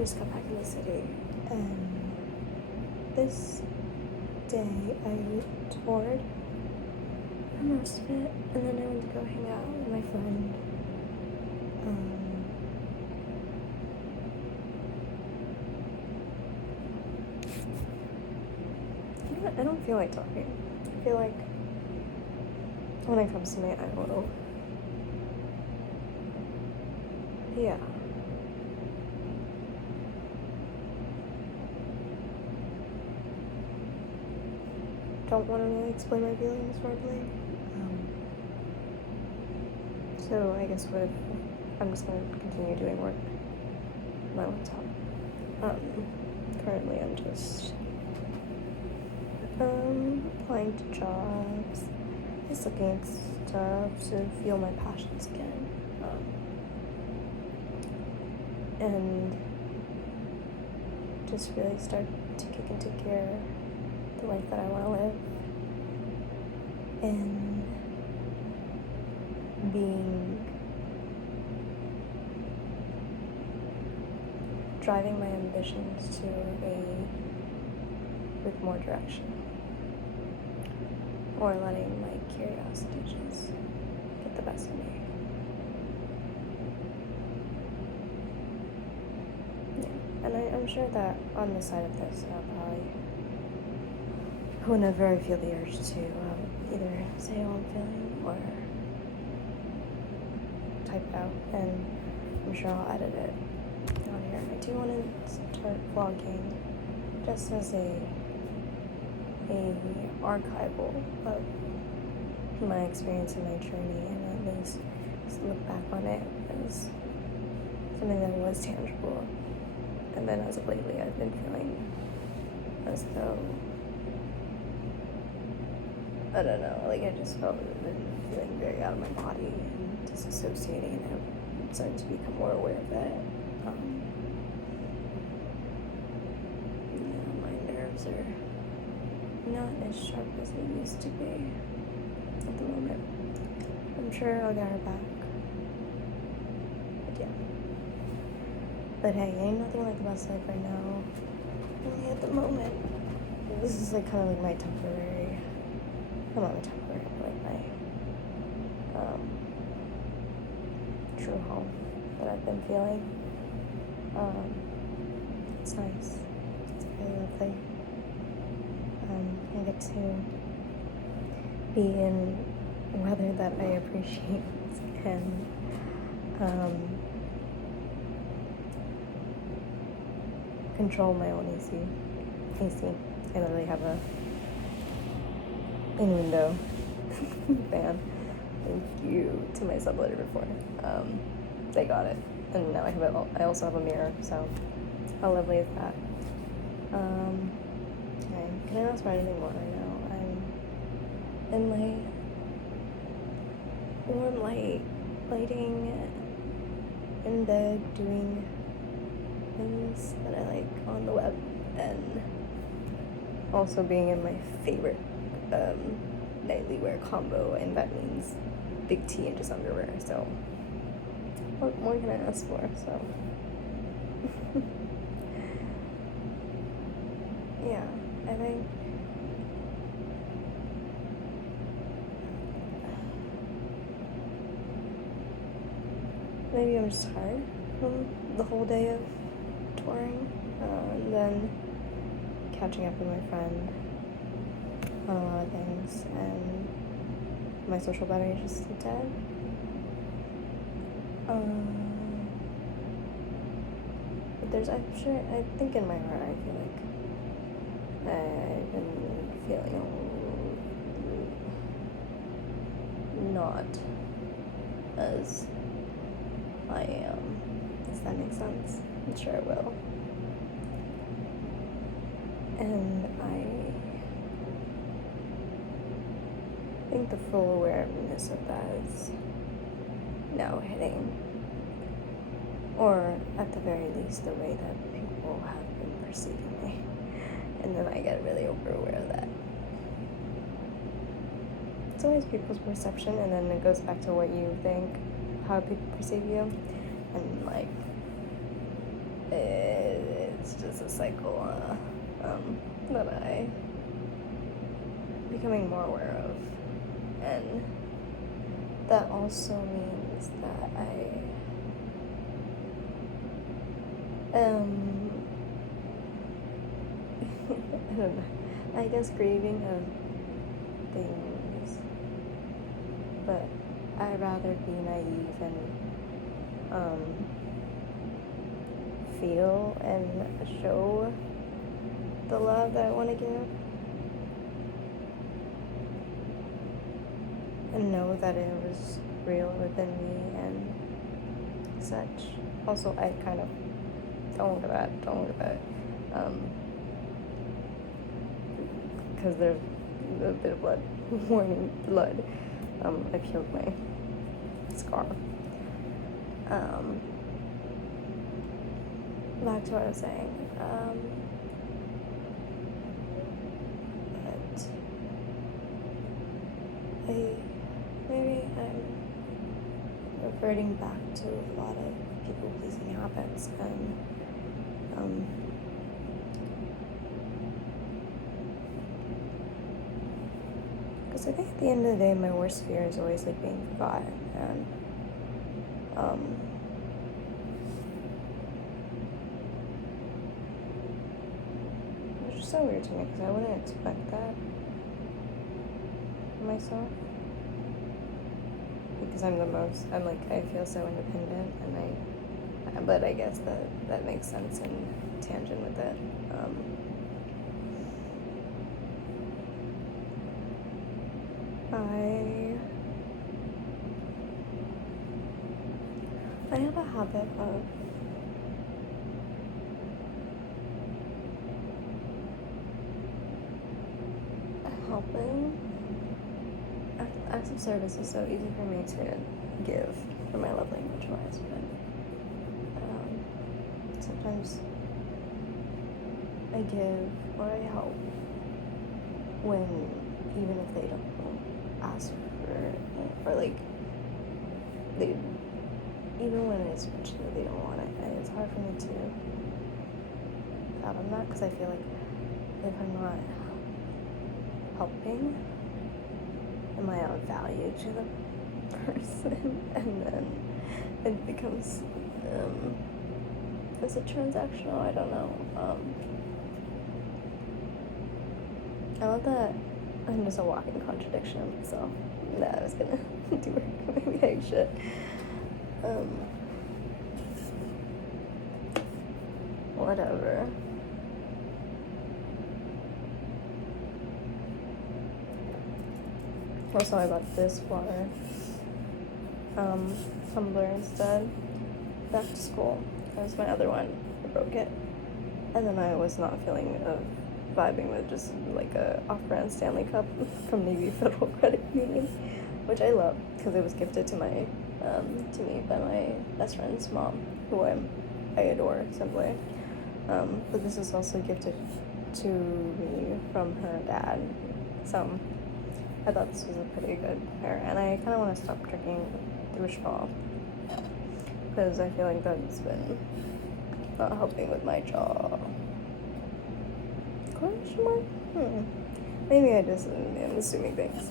just got back in the city, and this day I toured for most of it, and then I went to go hang out with my friend. I don't feel like talking. I feel like when it comes to me, I will. Yeah. Don't want to really explain my feelings verbally. So I guess I'm just going to continue doing work on my laptop. Currently I'm just applying to jobs, just looking at stuff to feel my passions again. And just really start to kick into gear the life that I want to live. And driving my ambitions with more direction, or letting my curiosity just get the best of me. Yeah, and I'm sure that on the side of this, whenever I feel the urge to either say how I'm feeling or type it out, and I'm sure I'll edit it on here. I do want to start vlogging just as a archival of my experience and my journey, and at least just look back on it as something that was tangible. And then as of lately, I've been feeling as though, I don't know, like I just felt I've been feeling very out of my body and disassociating, and I'm starting to become more aware of that. My nerves are not as sharp as they used to be at the moment. I'm sure I'll get her back. But yeah. But hey, ain't nothing like the best life right now. Only at the moment. This is like kind of like my temporary, not my temporary, but like my true home that I've been feeling. It's nice. It's really lovely. I get to be in weather that I appreciate, and control my own AC. I literally have a in-window fan. Thank you to my subletter before. They got it, and now I also have a mirror. So how lovely is that? Okay, can I not ask for anything more right now? I'm in my warm lighting in bed, doing things that I like on the web, and also being in my favorite nightly wear combo, and that means big T and just underwear. So what more can I ask for? So yeah, I think maybe I'm just tired from the whole day of touring, and then catching up with my friend on a lot of things, and my social battery is just dead. But I think in my heart I feel like I've been feeling not as I am. Does that make sense? I'm sure it will. And I think the full awareness of that is now hitting, or at the very least the way that people have been perceiving me, and then I get really over aware of that. It's always people's perception, and then it goes back to what you think, how people perceive you, and like it's just a cycle that I becoming more aware of, and that also means that I I don't know, I guess grieving of things, but I'd rather be naive and feel and show the love that I want to give, and know that it was real within me and such. Also, I kind of don't look at that, because there's a bit of blood, warning blood. I've healed my scar. Back to what I was saying. But maybe I'm reverting back to a lot of people pleasing habits, and because I think at the end of the day, my worst fear is always like being forgotten, and which is so weird to me because I wouldn't expect that for myself, because I'm I feel so independent, and but I guess that makes sense in tangent with it. I have a habit of helping. Acts of service is so easy for me to give for my love language wise, but sometimes I give or I help when, even if they don't ask for, or like they, even when it's mentioned that they don't want it, and it's hard for me to fathom that, because I feel like if I'm not helping, am I of value to the person? And then it becomes, is it transactional? I don't know. I love that I'm just a walking contradiction, so I was gonna do work. Maybe I should. Whatever. Also, I got this water tumbler instead back to school. That was my other one. I broke it, and then I was not feeling vibing with just like a off-brand Stanley Cup from Navy Federal Credit Union, which I love because it was gifted to me by my best friend's mom, who I adore simply. But this is also gifted to me from her dad, so I thought this was a pretty good pair, and I kind of want to stop drinking through a straw because I feel like that's been not helping with my jaw. Question mark? Maybe I just am assuming things.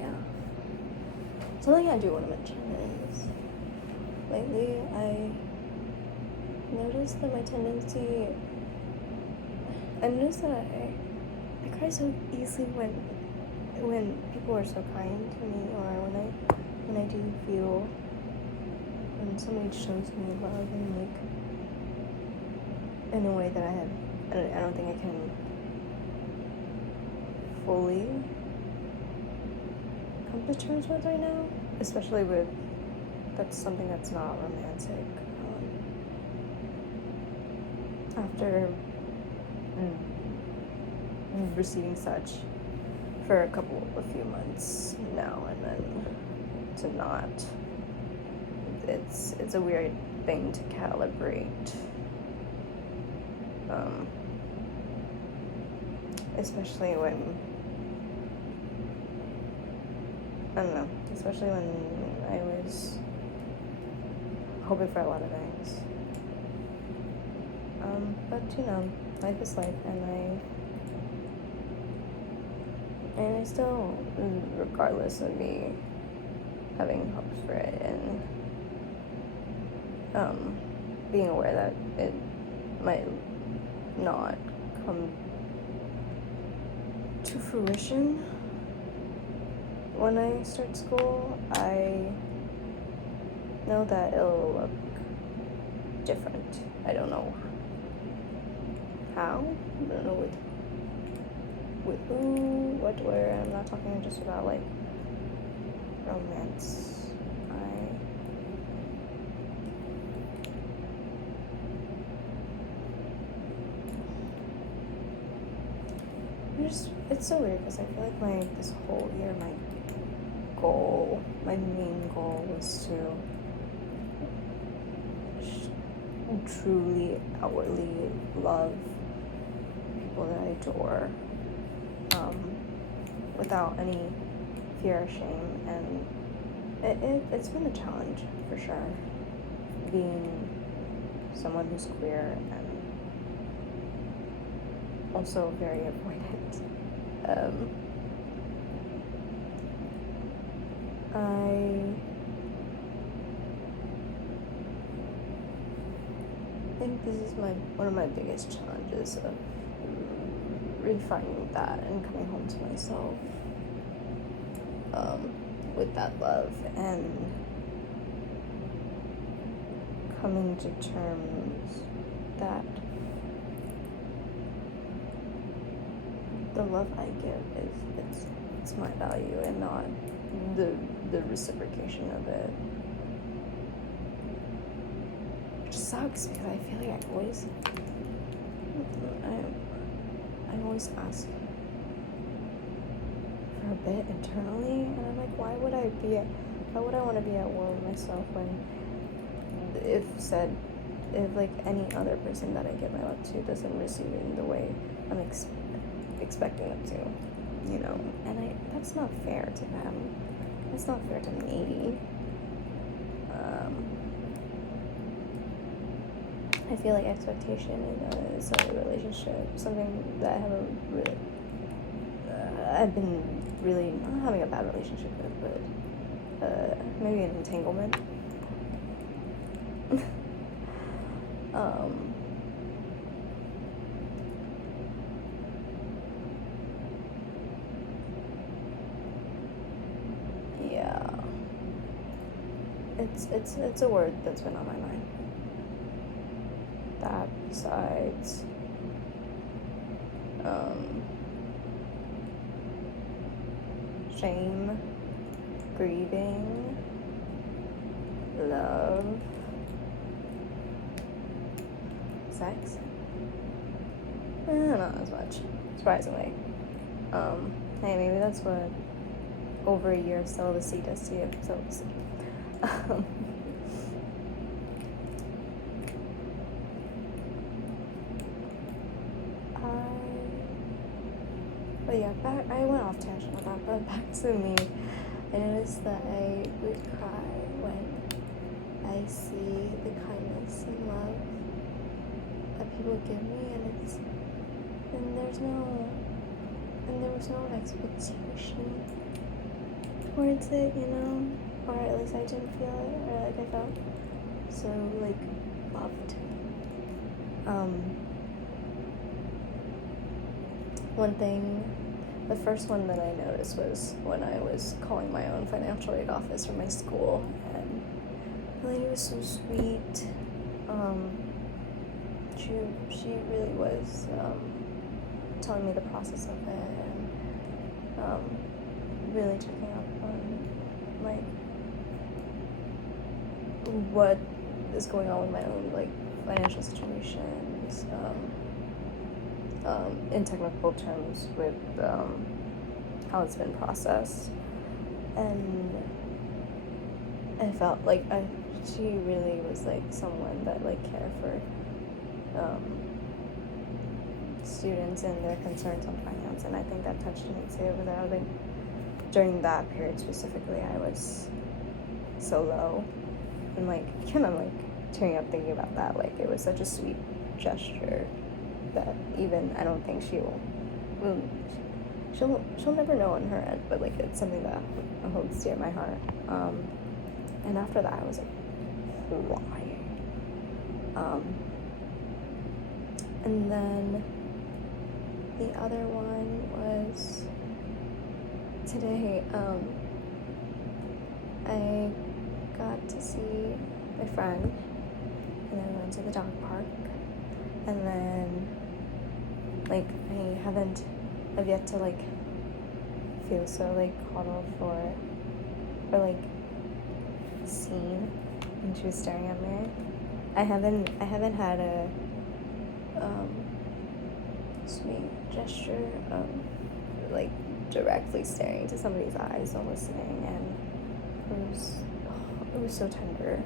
Yeah. Something I do want to mention is lately I noticed that I cry so easily when people are so kind to me, or when I do feel when somebody shows me love and like in a way that I don't think I can fully come to terms with right now, especially with that's something that's not romantic. After receiving such for a few months now, and then to not, it's a weird thing to calibrate, especially when I don't know, especially when I was hoping for a lot of things. But you know, life is life, and I still, regardless of me having hopes for it and being aware that it might not come to fruition when I start school, I know that it'll look different. I don't know how. I don't know with who, what, where. I'm not talking just about like romance. It's so weird because I feel like this whole year my main goal was to truly outwardly love people that I adore, without any fear or shame, and it's been a challenge for sure, being someone who's queer and also very avoidant. I think this is one of my biggest challenges of refining that and coming home to myself, with that love, and coming to terms that the love I give it's my value and not the reciprocation of it. Which sucks because I feel like I always ask for a bit internally, and I'm like, why would I want to be at war with myself when if like any other person that I give my love to doesn't receive it in the way I'm expecting them to, you know, and that's not fair to them. It's not fair to me. I feel like expectation is a relationship, something that I haven't really, I've been really not having a bad relationship with, but maybe an entanglement. Yeah, it's a word that's been on my mind. That besides shame, grieving, love, sex, not as much, surprisingly. Hey, maybe that's what over a year of celibacy does to you. Celibacy. But yeah, I went off tangent with that, but back to me. I noticed that I would cry when I see the kindness and love that people give me, and there was no expectation towards it, you know, or at least I didn't feel it, or like I felt so like loved. One thing, the first one that I noticed was when I was calling my own financial aid office from my school, and the lady was so sweet. She really was telling me the process of it, and really checking up on like what is going on with my own like financial situations. In technical terms with how it's been processed, and I felt like she really was like someone that like cared for students and their concerns on finance, and I think that touched me too, because I think during that period specifically I was so low, And like, again, I'm like tearing up thinking about that. Like, it was such a sweet gesture that even I don't think will she'll never know on her end, but like it's something that holds dear in my heart. And after that, I was like crying. And then the other one was today. I got to see my friend, and then we went to the dog park, and then like I've yet to like feel so like coddled or like seen when she was staring at me. I haven't had a sweet gesture of like directly staring into somebody's eyes and listening, and it was so tender.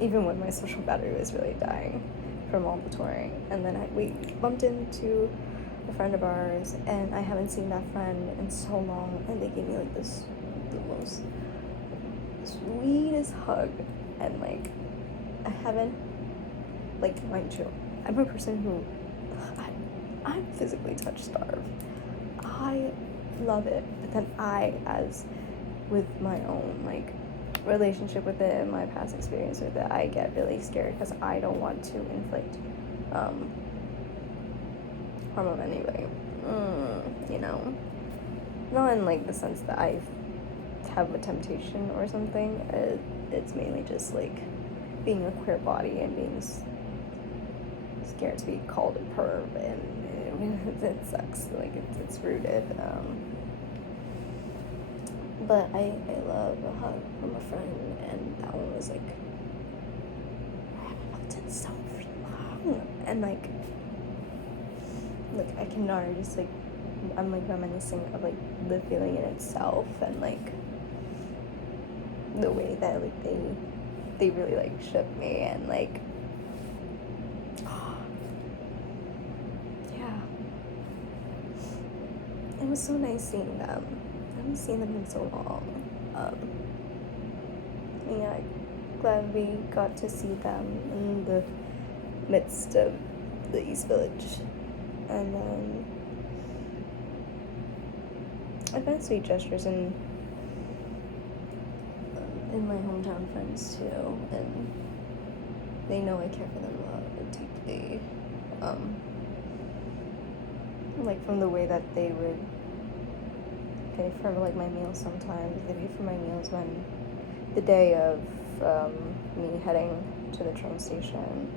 Even when my social battery was really dying from all the touring, and then we bumped into a friend of ours, and I haven't seen that friend in so long, and they gave me like the most sweetest hug, and like I haven't, like, mind you, I'm a person who I'm physically touch starved. I love it, but then as with my own like relationship with it and my past experience with it, I get really scared because I don't want to inflict harm on anybody. You know, not in like the sense that I have a temptation or something. It's mainly just like being a queer body and being scared to be called a perv, and it sucks. Like it's rooted. But I love a hug from a friend, and that one was like, I haven't felt it so long, and like I can already just like, I'm like reminiscing of like the feeling in itself, and like the way that like they really like shook me, and like yeah, it was so nice seeing them. I haven't seen them in so long. Yeah, glad we got to see them in the midst of the East Village. And then I find sweet gestures in my hometown friends too, and they know I care for them a lot deeply. Like from the way that they would pay for like my meals sometimes. They pay for my meals when the day of me heading to the train station,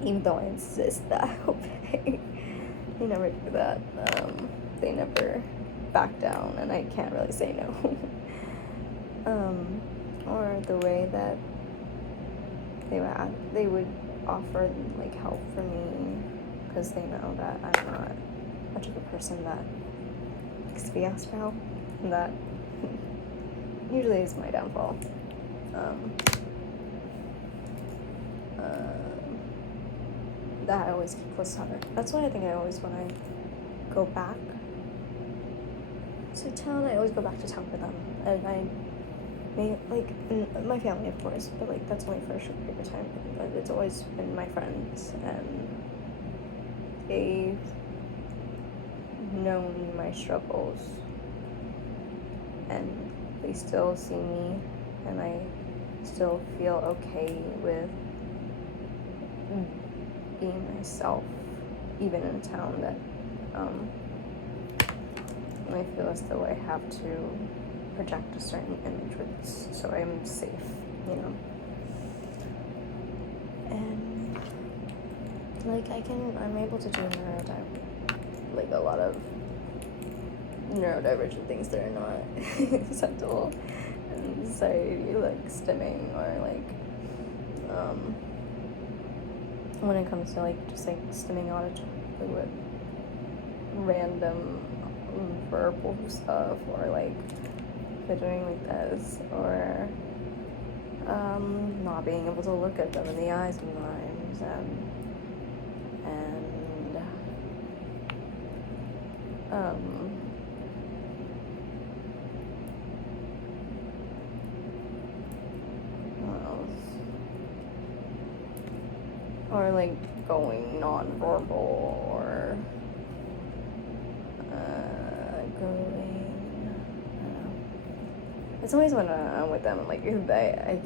even though I insist that I'll pay. They never do that. They never back down, and I can't really say no. Or the way that they would offer like help for me, because they know that I'm not much of a person that likes to be asked for help, and that usually is my downfall. That I always keep close to heart. That's why I think I always, when I go back to town, I always go back to town for them. And I may, like, my family, of course, but like that's only for a short period of time. But it's always been my friends, and they've known my struggles, and they still see me, and I still feel okay with being myself, even in a town that I feel as though I have to project a certain image with, so I'm safe, you know. And like I'm able to do like a lot of neurodivergent things that are not acceptable in society, like stimming, or like when it comes to like just like stimming auditory with random verbal stuff, or like fidgeting like this, or not being able to look at them in the eyes sometimes, and or like going nonverbal, or going, I don't know. It's always when I'm with them, like I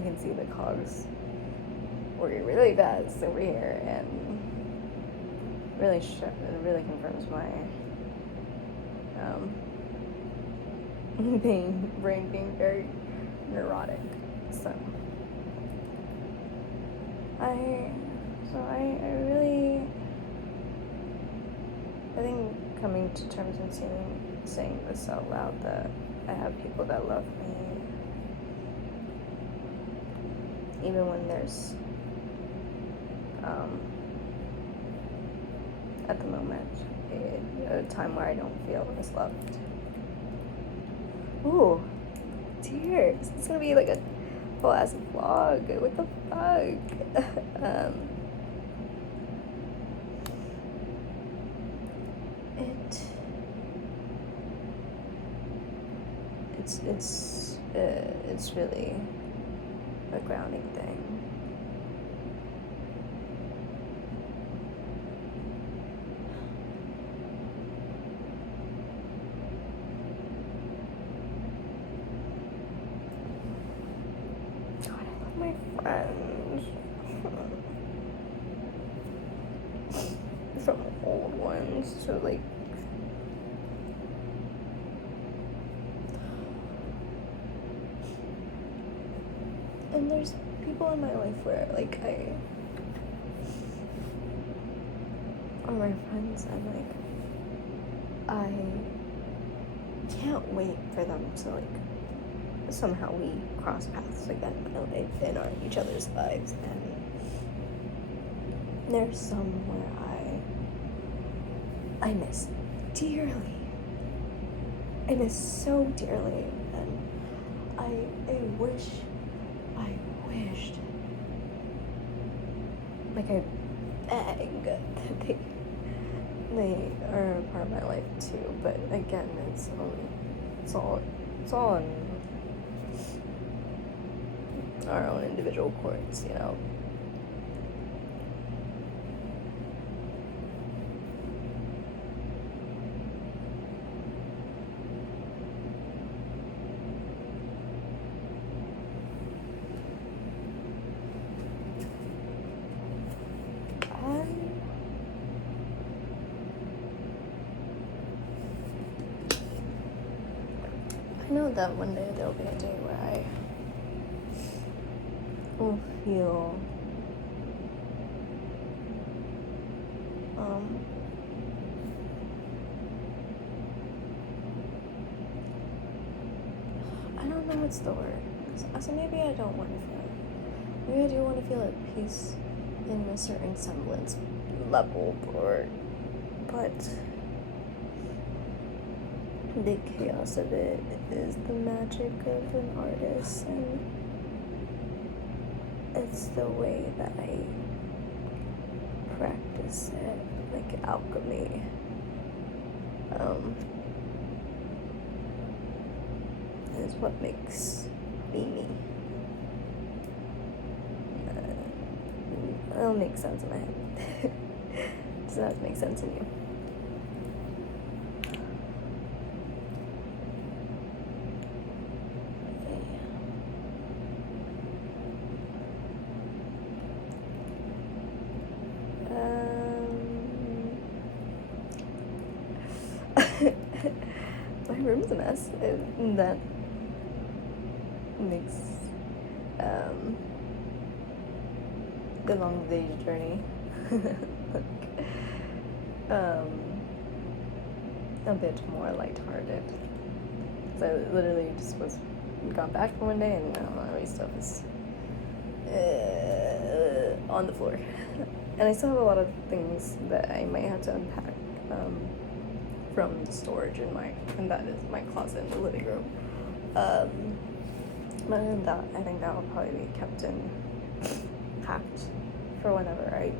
can see the cogs working really fast over here, and it really confirms my brain being very neurotic. So I really, I think coming to terms and saying this out loud, that I have people that love me, even when there's at the moment a time where I don't feel as loved. Ooh, tears. It's gonna be like a whole ass vlog. What the fuck? It's really a grounding thing. God, I love my friends. From old ones to like and there's people in my life where like are my friends, and like I can't wait for them to like somehow we cross paths again in my life and are in each other's lives. And there's some where I miss dearly. I miss so dearly, and I wished like I beg that they are a part of my life too. But again, it's all in our own individual courts, you know. I know that one day there'll be a day where I will feel I don't know what's the word. So maybe I don't want to feel it. Maybe I do want to feel at peace in a certain semblance level, but the chaos of it is the magic of an artist, and it's the way that I practice it, like alchemy. Is what makes me me. It'll make sense in my head. Does that make sense in you? My room's a mess. That makes the long day journey a bit more lighthearted. So I literally just got back from one day, and now my stuff is on the floor, and I still have a lot of things that I might have to unpack from the storage and that is my closet in the living room. But other than that, I think that will probably be kept in packed for whenever I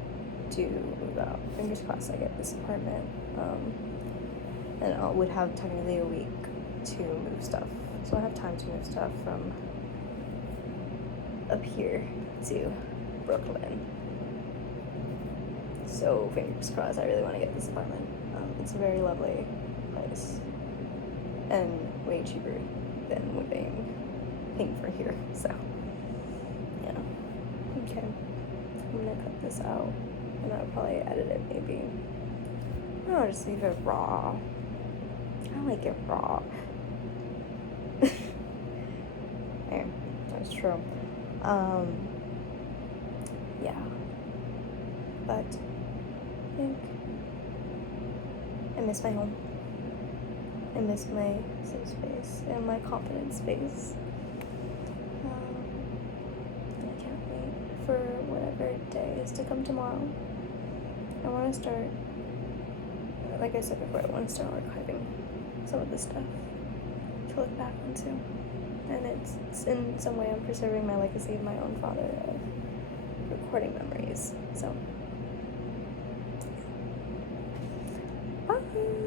do move out. Fingers crossed I get this apartment. And I would have technically a week to move stuff. So I have time to move stuff from up here to Brooklyn. So fingers crossed, I really want to get this apartment. It's a very lovely place and way cheaper than what I'm paying for here. So yeah. Okay. I'm gonna cut this out and I'll probably edit it maybe. No, I'll just leave it raw. I like it raw. Yeah, that's true. Yeah. But I think I miss my home. I miss my safe space and my confident space. I can't wait for whatever day is to come tomorrow. I want to start, like I said before, I want to start archiving some of this stuff to look back onto. And it's in some way I'm preserving my legacy of my own father of recording memories. So, bye!